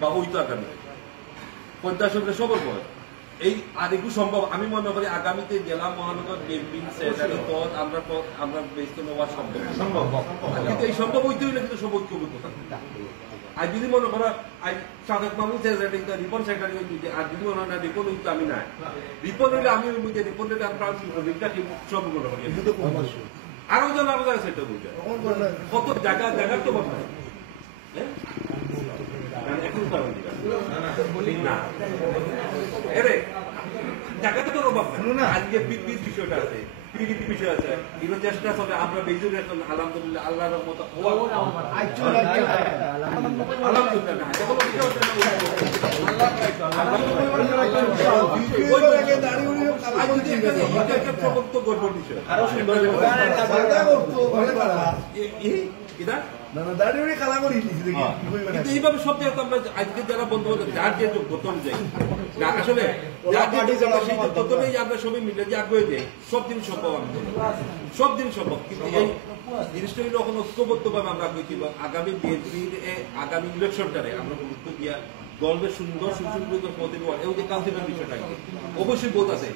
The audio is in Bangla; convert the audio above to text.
বা হইতো আগামী 50 সবর পর এই আর একটু সম্ভব আমি মনে করি আগামীতে জেলা মহানগর বিএনপি সেক্রেটারি পদ আমরা ব্যস্ত নেওয়া সম্ভব কিন্তু এই সম্ভব হইতে হইলে কিন্তু সব ঐক্যবদ্ধ থাকবে আর যদি মনে করো সাদেক মাহমুদ সেক্রেটারি রিপন সেক্রেটারি আর যদি মনে হয় না রিপন হইতো আমি নাই রিপন হইলে আমি রিপন হইলে আমরা সব মনে করি আরো জন আরো জায়গায় সেটা বলছে কত জায়গা তো বন্ধ জায়গাতে তো অভাব না আজকে পিপির বিষয়টা আছে পিডিপি বিষয় আছে এগুলো চেষ্টা চলে আমরা বেজুর এখন আলহামদুলিল্লাহ আল্লাহর মতো গড়বড় বিষয় এইভাবে সব জায়গায় আমরা আজকে যারা বন্ধু যার যে যোগ্যতা অনুযায়ী আসলে সেই যোগ্যতাই আমরা সবাই মিলে যে আগ্রহী দেয় সব জিনিস সম্ভব আমি সব জিনিস সম্ভব কিন্তু এই জিনিসটা হলো এখন ঐক্যবদ্ধ ভাবে আমরা আগ্রহী আগামী বিএনপির আগামী ইলেকশনটারে আমরা গুরুত্ব দিয়া দলকে সুন্দর সুসংগঠিত পদে এই যে কাউন্সিলের বিষয়টা অবশ্যই বোধ আছে